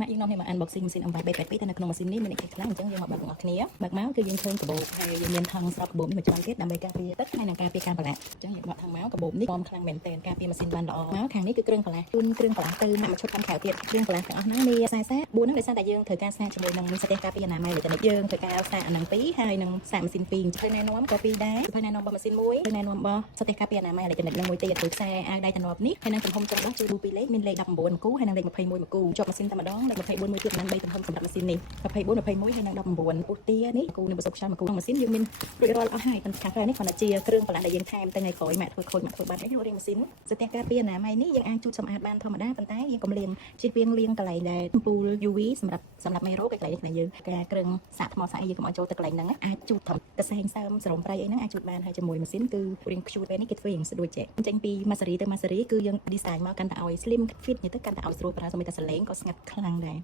ម៉ាក់យើងនាំនេះមក unboxing ម៉ាស៊ីនអំបិល B82 តែនៅក្នុងម៉ាស៊ីននេះមានអីខ្លះអញ្ចឹងយើងមកបើកទាំងអស់គ្នាបើកមកគឺយើងឃើញកាបូបហើយយើងមានថង់ស្រាប់កាបូបនេះមួយច្រើនទៀតដើម្បីការពារទឹកហើយនិងការពារការប្រឡាក់អញ្ចឹងយើងបកថង់មកកាបូបនេះពំខ្លាំងមែនទែនការពារម៉ាស៊ីនបានល្អមកខាងនេះគឺគ្រឿងប្រឡាក់ជូនគ្រឿងប្រឡាក់ទៅមកឈុតខាងក្រៅទៀតគ្រឿងប្រឡាក់ទាំងអស់ហ្នឹងនេះ4ហ្នឹងដោយសារតែយើងត្រូវការស្នាក់ជាមួយនឹងសទេសការពារអនាម័យដូចនេះយើងត្រូវការស្នាក់អានឹង2ហើយនឹងស្នាក់ម៉ាស៊ីន2ហើយណែនាំក៏2ដែរហើយណែនាំរបស់ម៉ាស៊ីន1ហើយណែនាំរបស់សទេសការពារអនាម័យដូចនេះនឹងមួយទៀតគឺខ្សែអាវដៃតំណប់នេះហើយនឹងទំហំចុងដោះគឺ2លេខមានលេខ19មួយគូហើយនឹងលេខ21មួយគូជាប់ម៉ាស៊ីនតែម្ដងលេខ24មួយទៀតមិន3ទំហំសម្រាប់ម៉ាស៊ីននេះ24 21ហើយនឹង19ពុះទានេះគូនឹងប្រសពខ្យល់មួយគូក្នុងម៉ាស៊ីនយើងមានរួចរាល់អស់ហើយប៉ុន្តែខាងក្រៅនេះគ្រាន់តែជាគ្រឿងប្រឡាក់ដែលយើងថែមទៅថ្ងៃក្រោយម៉ាក់ធ្វើខូចម៉ាក់ធ្វើបាត់នេះរៀងម៉ាស៊ីនសទេសការពារអនាម័យនេះយើងអាចជូតសម្អាតបានធម្មតាប៉ុន្តែយើងកុំលាងជិះវាងលាងកន្លែងដែលពូល UV សម្រាប់មេរោគកន្លែងនេះយើងការគ្រឿងសាកថ្មសាកយើងកុំឲ្យចូលទៅកន្លែងហ្នឹងអាចជូតធំកសែងសើមស្រោមប្រៃអីហ្នឹងអាចជូតបានហើយជាមួយម៉ាស៊ីនគឺរៀងខ្ជូតពេលនេះគេធ្វើរៀងស្ដួយចេះចេញពីម៉ាសារីទៅម៉ាសារីគឺយើង design មកកាន់តែឲ្យ slim fit ទៅកាន់តែឲ្យស្រួលប្រើសូម្បីតែសលេងក៏ស្ងាត់ខ្លាំងដែរ